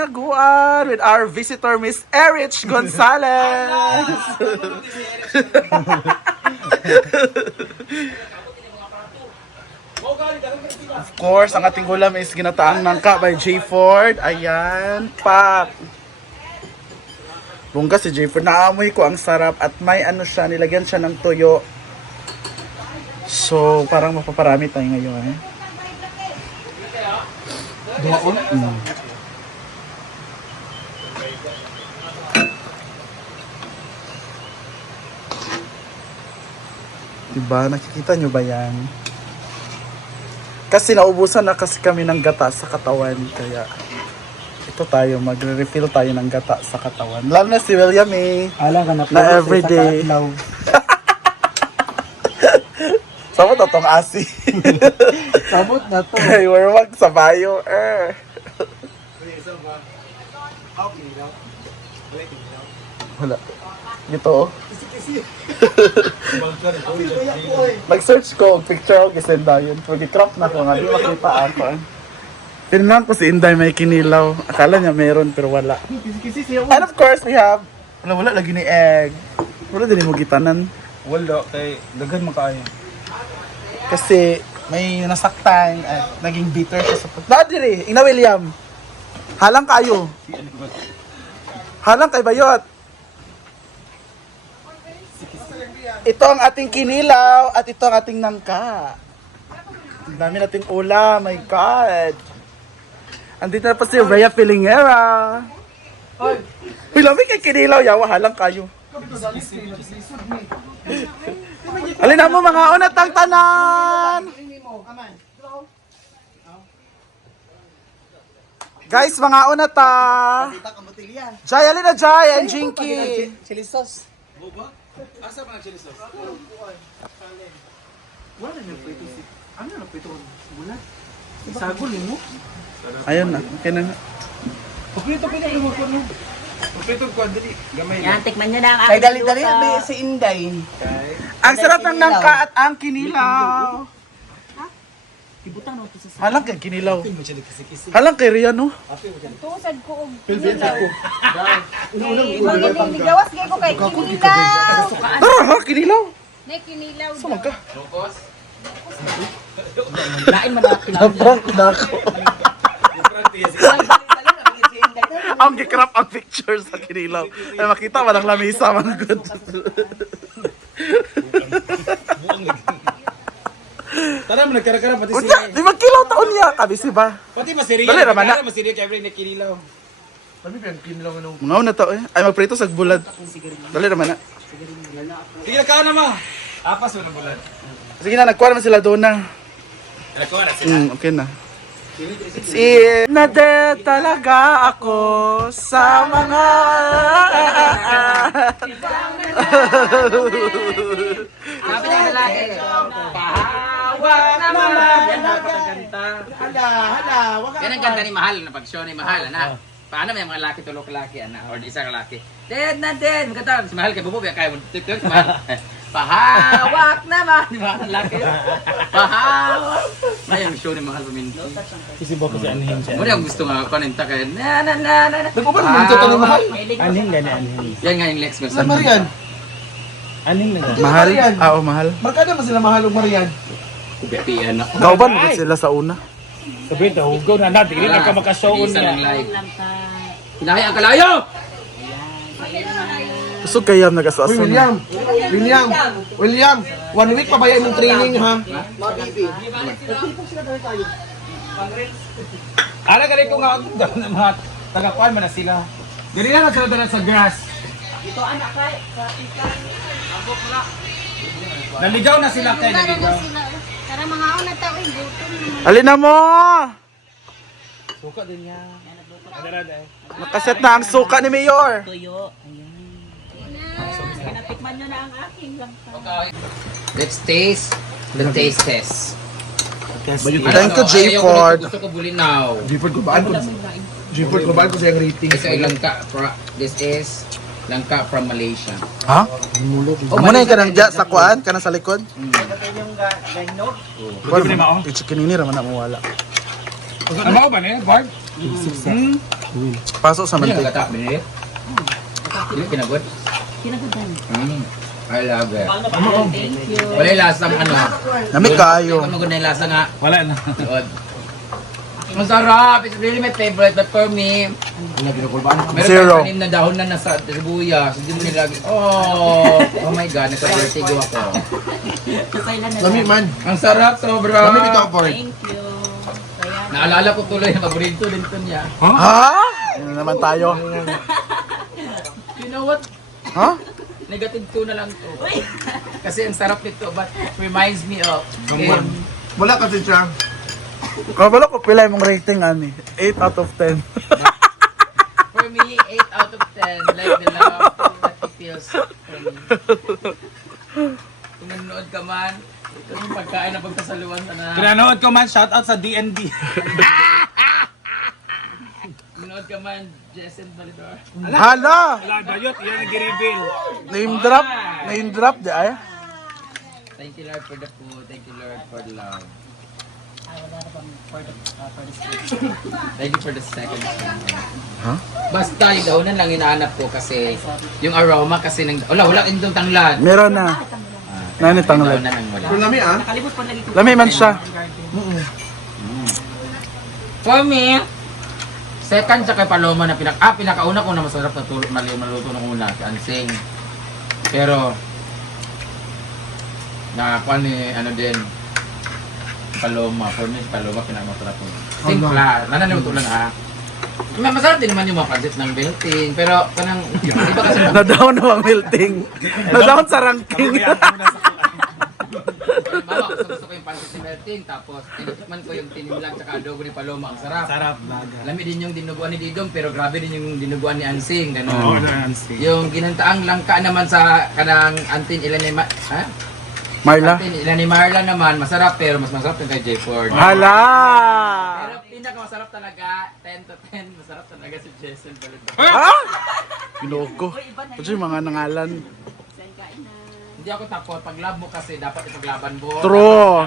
Tinaguan with our visitor, Miss Erich Gonzalez. Of course, ang ating ulam is ginataang nangka by J. Ford. Ayan, pak. Bongga si J. Ford. Naamoy ko ang sarap at may ano siya, nilagyan siya ng tuyo. So, parang mapaparami tayo ngayon. Doon? Diba? Nakikita nyo ba yan? Kasi naubusan na kasi kami ng gata sa katawan. Kaya ito tayo, magre-refill tayo ng gata sa katawan. Lalo na si William eh. Alam ka na everyday. Sabot na tong asi. Sabot na to. Ay, warwag sa bayo. Wala. Ito oh. Nag-search ko, picture ako kasi yun. Pwede crop na ko nga, di makita ako. Tinanong ko si Inday may kinilaw. Akala niya meron pero wala. And of course, we have, wala lagi ni egg. Wala din mo gitanan. Wala, kay daghan makaayo. Kasi may nasaktan at naging bitter siya sa pag... Dadiri, Ina William. Halang kayo. Halang kay Bayot. Ito ang ating kinilaw at ito ang ating nangka. Ang dami nating ulam, my God. Andito na pa si Rhea Pilingera. Uy, lamig kay kinilaw, yawa, halang kayo. Alin na mo mga unat ang tanan. Guys, mga unat Jai, alin na Jai and Jinky. Chili sauce. Asa pa ng chili sauce? Wala na pwede si. Ano na pwede bulat? Sagol mo? Ayun na, okay na nga. Pagprito mo ko no. Pagprito ko dali. Gamay. Yan, tikman nyo na ang Kay aking dali luto. si Inday. Ang sarap ng nangka at ang kinilaw. Ibutang na ito sa Halang kay kinilaw. Halang kay Rhea, no? tusad ko. Gawas gay ko kay kinilaw. Tara, ha, kinilaw. Ne kinilaw. Saan ka? Lain man na kinilaw. Naprank na ako. Ang gikrap ang picture sa kinilaw. Ay, makita man ang lamisa, man good. Tara mo nagkara-kara pati Unsa, di magkilaw taon niya. Kabisi ba? Pati masiriya. Dali, Raman na. Masiriya kay every nakililaw. Pati pa yung kinilaw ano. Mga na to eh. Ay, magprito sa bulad. Dali naman na. Sige na ka na ma. Apas mo na bulan. Sige na, nagkuha naman sila doon na. Nagkuha na sila. Okay na. It's it. Nade talaga ako sa mga... Sabi na sa lagi. Pahawak naman. Hala. Yan ang ganda ni Mahal na pag-show ni Mahal, anak. Paano may mga laki tulok laki, anak? Or isa ka laki. Dead na dead. Magkata, si Mahal kay Bubo, kaya mo tiktok si Mahal. Pahawak naman. Di ba? Ang laki. Pahawak. May ang show ni Mahal paminti. Kasi ba kasi anhin siya. Muna yung gusto nga kanenta kaya na. Nagkupan mo dito ni Mahal. Anhin gani, anhin. Yan nga yung Lex mo. Sa Marian. Anhin na. Mahal? Ah, oh, mahal. Markada mo sila Mahal o Marian. Kupian na. Kauban mo sila sa una. Sabi ito, hugaw na natin. Hindi na ka makasawon Isa lang niya. live. Hinahaya ang kalayo! Gusto kaya nag-asasan. William, 1 week pa ba yan ng training ha? Ara ka rin kung nga mga taga-kuan man na sila. Dili lang sila dala sa grass. Ito anak kay sa ikan. Naligaw na sila kay naligaw. Tara mga una tao ay gutom. Alin na mo! Suka din niya. Nakaset na ang suka ni Mayor. Tuyo. Ayan. Natikman nyo na ang aking langka. Let's taste the taste test. Thank you, J. Ford. Gusto ko bulinaw. Jipod ko baan ko siyang rating. Ito ay langka. This is langka from Malaysia. Ha? Muna yung kanang dya sa kuan, kanang sa likod. Kuan, i-chicken ini raman na mawala. Ano ba ne, Bart? Pasok sa Ano yung mantika. gatak, binili? Hindi, kinagot. Kinagudan. I love it. Thank you. Wala yung lasang ano. Namig kayo. Ano maganda yung lasa nga. Wala na. Yun. Masarap. It's really my favorite. But for me, meron Zero. tayong tanim na dahon na nasa sibuyas. Hindi mo nilagay. Oh my God. Nasa-vertigo ako. Kailan na Lami lang. man. Ang sarap, sobra. Lami dito ako for it. Thank you. Kaya Naalala ko tuloy na paborito din ito niya. Ha? Ano naman tayo? You know what? Ha? Negative 2 na lang to. Kasi ang sarap nito, but reminds me of Someone. Wala kasi siya. Kabalo ko pila mong rating ani. 8 out of 10. For me, 8 out of 10. Like the love that it feels for me. Kung nanonood ka man, ito yung pagkain na pagkasaluan ka na. Pinanood ko man, shoutout sa DND. Kung nanonood ka man, Jessen Validor. Hala! Wala, Dayot, yan nag-reveal. Name drop. Name drop di ay. Thank you Lord for the food. Thank you Lord for the love. wala na bang for the street. Thank you for the second one. Ha? Basta yung dahonan lang hinahanap ko kasi yung aroma kasi ng wala itong tanglad. Meron na. Nani tanglad. Dahonan ang wala. Pero lami ah. Nakalimot ko lagi ko. Lami man siya. For me, second sa kay Paloma na pinakauna ko na masarap na maluto ng una, si Ansing. Pero, nakakuha ni ano din, Paloma. For me, Paloma pinakamasarap ko. Simpla, nananimuto lang Masarap din naman yung mga pancit ng belting, pero kanang, di ba kasi Na-down na ang melting. Na-down sa ranking. Mama, gusto ko yung pancit ng belting, tapos tinikman ko yung tinimlag tsaka adobo ni Paloma, ang sarap. Sarap, baga. Lami din yung dinuguan ni Didong, pero grabe din yung dinuguan ni Ansing. Oo, Ganun. na-answer. Yung ginantaang langka naman sa kanang Antin ilan ni Marla. Antin ilan ni Marla naman, masarap pero mas masarap yung kay J. Ford. Hala! Pero pinakamasarap talaga, 10 to 10, masarap talaga si Jason Balibag. Ha? Ginoko. Ito yung mga nangalan. Saan kain na? Hindi ako takot, pag love mo kasi dapat ipaglaban mo. True.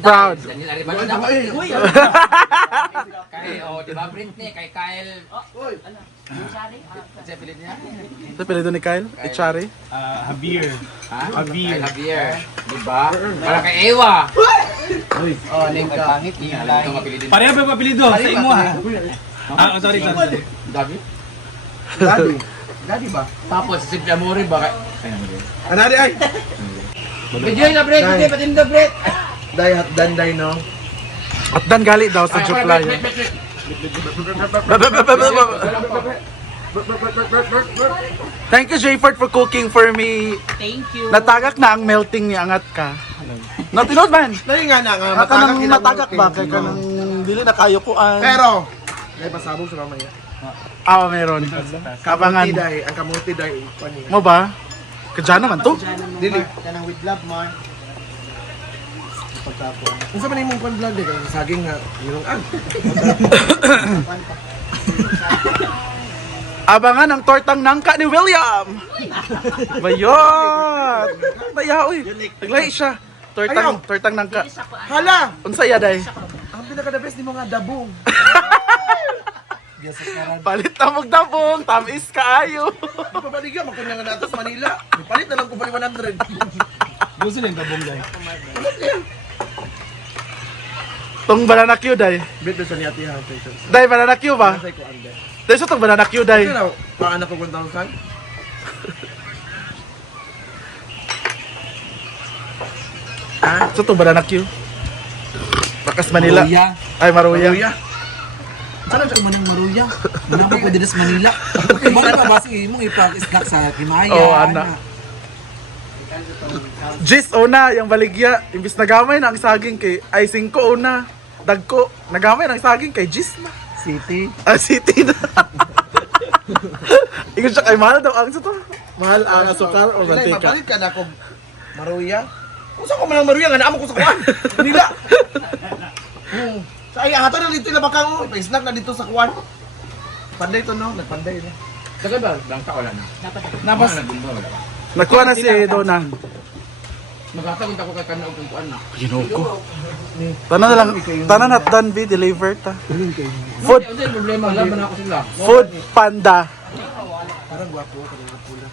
Proud. Daniel Aribano dapat. Uy! Kay, di ba Britney, kay Kyle. Yung sari? Kasi pilit niya? Ito pilido ni Kyle. Ichari. Javier. Ha? Javier. Kyle Javier. Diba? Para kay Ewa. Oh, name ka. Pangit. Alam ito mapilidin. Pareho ba papilido sa imo ha? Sorry. Dabi? Daddy ba? Tapos si Cynthia Mori ba? Anari ay. Video na Brit, video patin na Brit. Day hat danday no. At dan gali daw sa supply. Thank you, Jayford, for cooking for me. Thank you. Natagak na ang melting ni Angat ka. Natinod man. Dali nga na nga Naka nang kinang- natagak ba? Kaya ka nang dili na kayo kuan. Pero may pasabog sa mamaya. Meron. Kabangan. Ang kamuti day pani. Mo ba? Kadya naman to. Dili kanang with love man. Pagkapo. Unsa man imong kon vlog day kanang saging nga imong Abangan ang tortang nangka ni William. Bayon. Baya uy. Naglay siya. Tortang nangka. Hala! Unsa ya day? Ang pinaka the best ni mga dabong. Palit na magdabong. Tamis kaayo. Di pa baligya magkunya nga nato sa Manila. Palit na lang ko pa 100. Gusto din kabong guys. Tong banana Q day. Bet sa niya tiha. Day banana Q ba? Say ko ande. Day sa tong banana Q day. Pero paano ko 1,000? Sa tong banana Q. Bakas Manila. Ay Maruya. Maruya. Ano sa manang maruya? Manang ko pwede sa Manila. Mga ka ba imong ipag-snack sa Himaya? Oo, ana. Jis una, yung baligya. Imbis nagamay na ang saging kay ay 5 una. Dagko, nagamay na ang saging kay Jis na. City. City na. Ikaw siya kay mahal daw ang sa to. Mahal ang asukal o Ilay, mantika. mapalit ka na ako Maruya. Kung saan ko manang Maruya nga naamo ko sa kuwan. Manila. Sa ay hata na dito labakang mo. Ipa-snack na dito sa kuwan. Panday to no, nagpanday na. Saka ba? Langka wala na. Nabas. Nagumba wala ba? Nakuha na si Dona. Maghatag ako kay kanog kung kuan na. Ginoo ko. Tanan na lang, tanan at done be delivered ta. Food, Ano yung problema? Laban ako sila. food panda. Parang gwapo, parang pula.